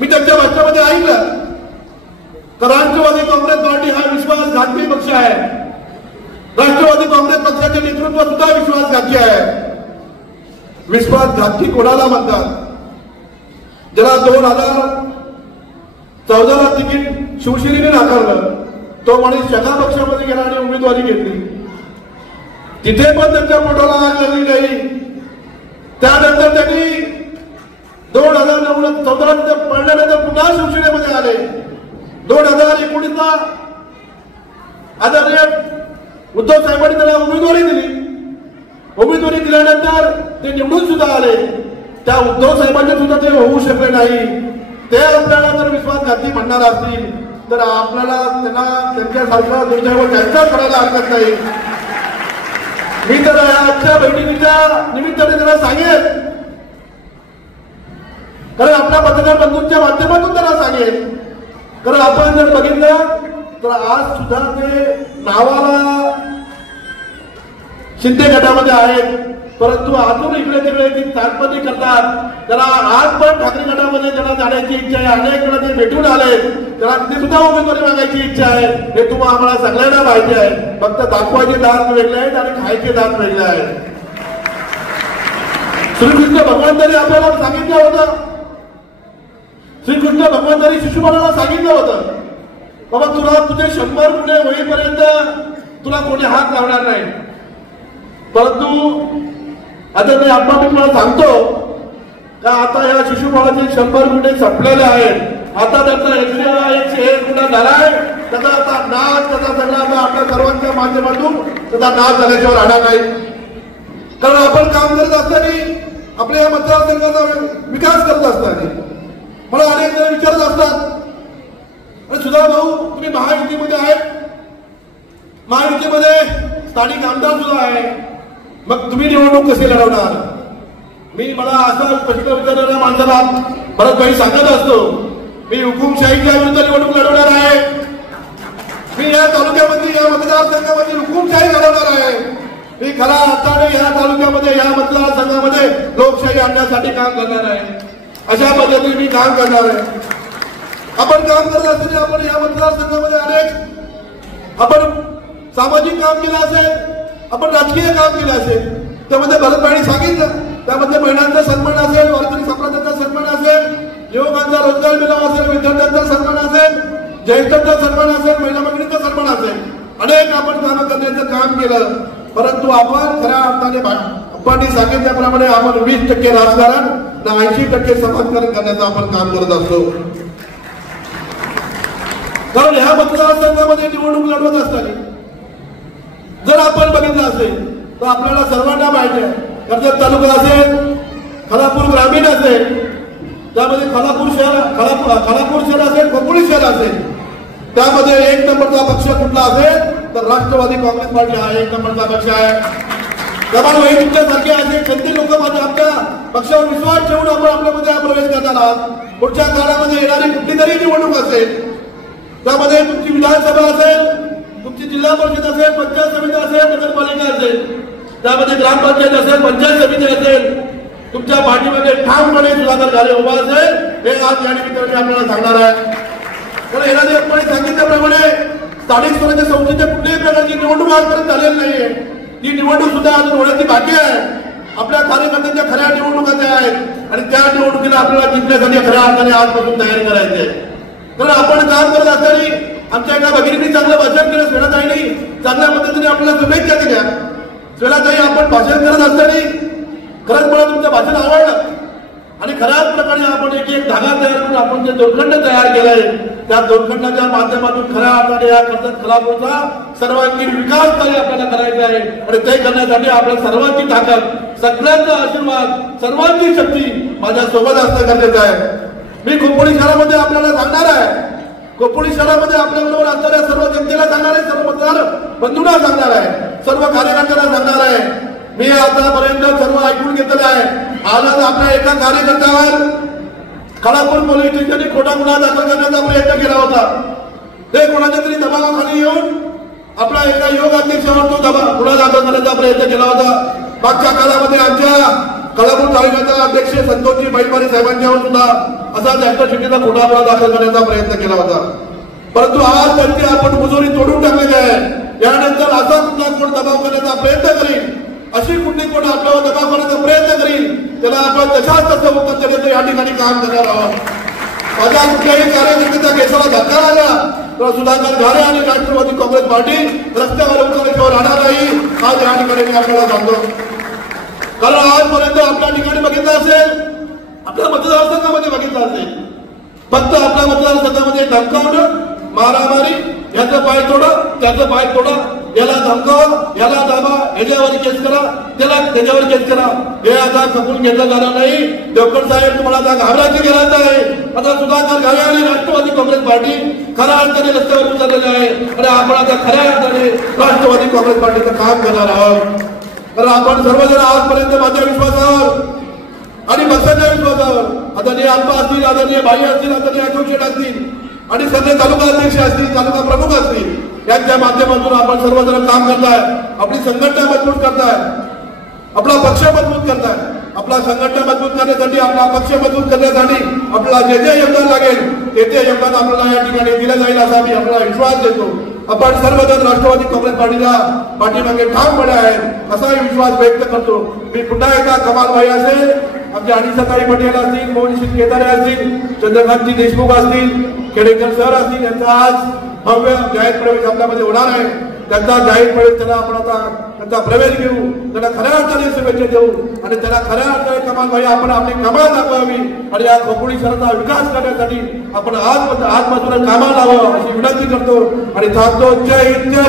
मी त्यांच्या भाषणामध्ये ऐकलं तर राष्ट्रवादी काँग्रेस पार्टी हा विश्वासघाती पक्ष आहे. राष्ट्रवादी काँग्रेस पक्षाचे नेतृत्व सुद्धा विश्वासघाती आहे. विश्वासघाती कोणाला म्हणतात? ज्याला 2014ला तिकीट शिवसेनेने नाकारलं तो माणूस सगळ्या पक्षामध्ये गेला आणि उमेदवारी घेतली. तिथे पण त्यांच्या पोटाला आग लागली नाही. त्यानंतर त्यांनी 2014 पडल्यानंतर पुन्हा शिवसेनेमध्ये आले. 2019ला आदरणीय उद्धव साहेबांनी त्यांना उमेदवारी दिली. उमेदवारी दिल्यानंतर ते निवडून सुद्धा आले. त्या उद्धव साहेबांचे सुद्धा ते होऊ शकले नाही. ते आपल्याला जर विश्वासघाती म्हणणार असतील तर आपल्याला त्यांना त्यांच्यासारखा दुर्दैव त्यांचा करायला हरकत नाही. मी तर आजच्या बैठकीच्या निमित्ताने त्यांना सांगेन, कारण आपल्या पत्रकार बंधूंच्या माध्यमातून त्यांना सांगेन, कारण आपण जर बघितलं तर आज सुद्धा ते नावाला शिंदे गटामध्ये आहेत, परंतु अजून इकडे तिकडे ती ताटपणी करतात. त्याला आज पण ठाकरे गटामध्ये त्यांना जाण्याची इच्छा आहे. अनेक वेळा ते भेटून आले. त्याला तिथे सुद्धा उमेदवारी मागायची इच्छा आहे. हे तुम्हाला आम्हाला सगळ्यांना माहिती आहे. फक्त दाखवायचे दात वेगळे आहेत आणि खायचे दात वेगळे आहेत. श्रीकृष्ण भगवंतांनी आपल्याला सांगितलं होतं, श्रीकृष्ण भगवंतांनी शिशुपालाला सांगितलं होतं, बाबा तुला तुझे 100 गुन्हे होईपर्यंत तुला कोणी हात लावणार नाही. परंतु आता मी तुम्हाला सांगतो का आता या शिशुपालाचे 100 गुन्हे संपलेले आहेत. आता त्याचा 101 गुन्हा झालाय. त्याचा आता नाच त्याचा सगळा आपल्या सर्वांच्या माध्यमातून त्याचा नाच झाल्याशिवाय राहणार नाही. कारण आपण काम करत असताना आपल्या या मतदारसंघाचा विकास करत असताना मला अनेक जण विचारत असतात, सुधा भाऊ तुम्ही महायुतीमध्ये आहेत, महायुतीमध्ये स्थानिक आमदार सुद्धा आहे, मग तुम्ही निवडणूक कशी लढवणार? मला असा प्रश्न विचारणाऱ्या माणसाला परत काही सांगत असतो, मी हुकुमशाहीच्या विरुद्ध निवडणूक लढवणार आहे. मी या तालुक्यामध्ये या मतदारसंघामध्ये हुकुमशाही लढवणार आहे. मी खरा अर्थाने या तालुक्यामध्ये या मतदारसंघामध्ये लोकशाही आणण्यासाठी काम करणार आहे. अशा पद्धतीने मी काम करणार आहे. आपण काम करत असताना आपण या मतदारसंघामध्ये अनेक आपण सामाजिक काम केलं असेल, आपण राजकीय काम केलं असेल. त्यामध्ये भरतभाईंनी सांगितलं, त्यामध्ये महिलांचा सन्मान असेल, वारकरी समाजाचा सन्मान असेल, युवकांचा रोजगार मिळावा असेल, विद्यार्थ्यांचा सन्मान असेल, ज्येष्ठांचा सन्मान असेल, महिला भगिनीचा सन्मान असेल. अनेक आपण कामं करण्याचं काम केलं. परंतु आपण खऱ्या अर्थाने आपण सांगितल्याप्रमाणे आपण 20% राजकारण ना 80% समाजकारण करण्याचं आपण काम करत असतो. कारण ह्या मतदारसंघामध्ये निवडणूक लढवत असताना जर आपण बघितलं असेल तर आपल्याला सर्वांना माहिती आहे, कर्जत तालुका असेल, खालापूर ग्रामीण असेल, त्यामध्ये खालापूर शहर असेल, खोपोली शहर असेल, त्यामध्ये 1 नंबरचा पक्ष कुठला असेल तर राष्ट्रवादी काँग्रेस पार्टी हा 1 नंबरचा पक्ष आहे. त्यामुळे हे तुमच्यासारखे असे कोणते लोक माझ्या आपल्या पक्षावर विश्वास ठेवून आपण आपल्यामध्ये प्रवेश करणार आहात. पुढच्या काळामध्ये येणारी कुठली तरी निवडणूक असेल, त्यामध्ये तुमची विधानसभा असेल, तुमची जिल्हा परिषद असेल, पंचायत समिती असेल, नगरपालिका असेल, त्यामध्ये ग्रामपंचायत असेल, पंचायत समिती असेल, तुमच्या पाठीमध्ये ठामपणे सुधाकर घाले उभा असेल, हे आज या निमित्ताने आपल्याला सांगणार आहे. कारण येणारी आपण सांगितल्याप्रमाणे स्थानिक स्वराज्य संस्थेच्या कुठल्याही प्रकारची निवडणूक आजपर्यंत झालेली नाहीये. ती निवडणूक सुद्धा अजून होण्याची बाकी आहे. आपल्या कार्यकर्त्यांच्या खऱ्या निवडणुका त्या आहेत आणि त्या निवडणुकीला आपल्याला जिंकण्यासाठी खऱ्या अर्थाने आजपासून तयारी करायची आहे. कारण आपण काम करत असताना आमच्या एका भगिनींनी चांगलं भाषण केलं, स्वेलाताईंनी चांगल्या पद्धतीने आपल्याला शुभेच्छा दिल्या. स्वेलाताई, आपण भाषण करत असताना खरंच मला तुमचं भाषण आवडलं आणि खऱ्याच प्रकारे आपण एक धागा तयार करून आपण जे दोरखंड तयार केलाय त्या दोरखंडाच्या माध्यमातून खऱ्या अर्थाने या कर्जत खालापूरचा सर्वांगीण विकास कार्य आपल्याला करायचा आहे. आणि ते करण्यासाठी आपल्या सर्वांची ताकद, सगळ्यांचा आशीर्वाद, सर्वांची शक्ती माझ्या सोबत असणं गरजेचं आहे. मी खोपोली शहरामध्ये आपल्याला सांगणार आहे, खोपोली शहरामध्ये आपल्याबरोबर असणाऱ्या सर्व जनतेला सांगणार आहे, सर्व मतदार बंधूंना सांगणार आहे, सर्व कार्यकर्त्यांना सांगणार आहे. मी आतापर्यंत सर्व ऐकून घेतलेलं आहे. आजच आपल्या एका कार्यकर्त्यावर खालापूर पोलीस स्टेशनने खोटा गुन्हा दाखल करण्याचा प्रयत्न केला होता. ते कोणाच्या तरी दबावाखाली येऊन आपला एका योग अध्यक्षावर तो गुन्हा दाखल करण्याचा प्रयत्न केला होता. मागच्या काळामध्ये आमच्या खालापूर तालुक्याचा अध्यक्ष संतोषजी बैलवारी साहेबांच्यावर सुद्धा असा ऍट्रॉसिटीचा खोटा गुन्हा दाखल करण्याचा प्रयत्न केला होता. परंतु आज त्यांची आपण मुजोरी तोडून टाकलेली आहे. यानंतर असा कुठला कोण दबाव करण्याचा प्रयत्न करील, अशी कुठली कोण आपल्यावर दबाव करण्याचा प्रयत्न करील, त्याला आपण तशाच तसं उत्तर देण्याचं या ठिकाणी काम करणार आहोत. माझ्या कुठल्याही कार्यकर्त्याचा केसाला धक्का लागला तर सुधाकर घारे आणि राष्ट्रवादी काँग्रेस पार्टी रस्त्यावर उतरल्याशिवाय राहणार नाही. आज या ठिकाणी मी आपल्याला सांगतो. कारण आजपर्यंत आपल्या ठिकाणी बघितलं असेल, आपल्या मतदारसंघामध्ये बघितलं असेल, फक्त आपल्या मतदारसंघामध्ये धमकावणं, मारामारी, याचं पाय तोडा, त्याचं पाय तोडा, याला धमकावा, याला दाबा, याच्यावर केस करा, त्याच्यावर केस करा. हे आता खपून घेतलं जाणार नाही. देवकर साहेब, तुम्हाला आता घाबरायची गरज आहे. आता सुधाकर घारे आणि राष्ट्रवादी काँग्रेस पार्टी खऱ्या अर्थाने रस्त्यावर उतरलेले आहे आणि आपण आता खऱ्या अर्थाने राष्ट्रवादी काँग्रेस पार्टीचं काम करणार आहोत. तर आपण सर्वजण आजपर्यंत माझ्या विश्वासावर आणि पक्षाच्या विश्वासावर आदरणीय आप्पा असतील, आदरणीय भाई असतील, आदरणीय अशोक शेठ असतील आणि सगळे तालुका अध्यक्ष असतील, तालुका प्रमुख असतील, यांच्या माध्यमातून आपण सर्वजण काम करताय. आपली संघटना मजबूत करताय, आपला पक्ष मजबूत करताय. आपला संघटना मजबूत करण्यासाठी, आपला पक्ष मजबूत करण्यासाठी आपल्याला जे जे योगदान लागेल ते योगदान आपल्याला या ठिकाणी दिलं जाईल असा मी आपल्याला विश्वास देतो. आपण सर्वजण राष्ट्रवादी काँग्रेस पार्टीला पाठीमागे ठामपणे आहेत असाही विश्वास व्यक्त करतो. मी पुन्हा एकदा कमालभाई असेल, आमचे अनिसाताई पटेल असतील, मोहनसिंग केदारे असतील, चंद्रकांतजी देशमुख असतील, खेडेकर सर असतील, यांचा आज भव्य जाहीर प्रवेश आपल्यामध्ये होणार आहे. त्यांचा जाहीर प्रवेश त्यांना आपण आता त्यांचा प्रवेश घेऊ, त्यांना खऱ्या अर्थाने शुभेच्छा देऊ आणि त्यांना खऱ्या अर्थाने कमालभाई आपण आपली कमाल दाखवावी आणि या खोपोली शहराचा विकास करण्यासाठी आपण आजपासून कामाला लावावं अशी विनंती करतो आणि थांबतो. जय हिंद, जय